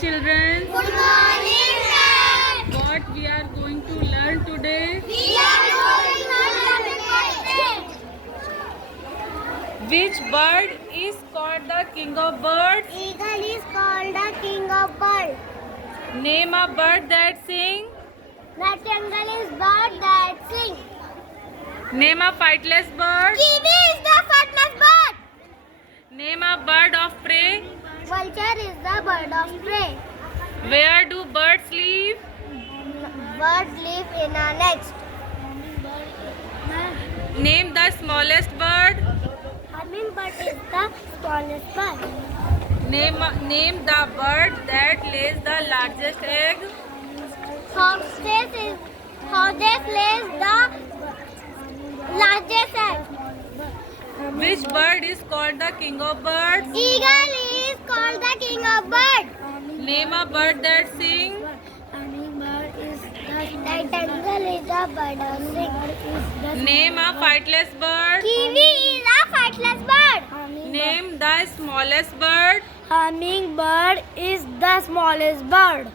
children. Good morning, ma'am. What we are going to learn today? We are going to learn about Which bird is called the king of birds? Eagle is called the king of birds. Name a bird that sing. Nightingale is bird that sing. Name a flightless bird. Kiwi is the fatness bird. Name a bird of prey. Vulture is the bird of prey. Where do birds live? Birds live in a nest. Name the smallest bird. Hummingbird is the smallest bird. Name the bird that lays the largest egg. Hostess lays the largest egg. Which bird is called the king of birds? Eagle is called the king of birds. Name a bird that sing. Hummingbird is the nightingale is the bird of sing. Name a flightless bird. Kiwi is a flightless bird. Name the smallest bird. Hummingbird is the smallest bird.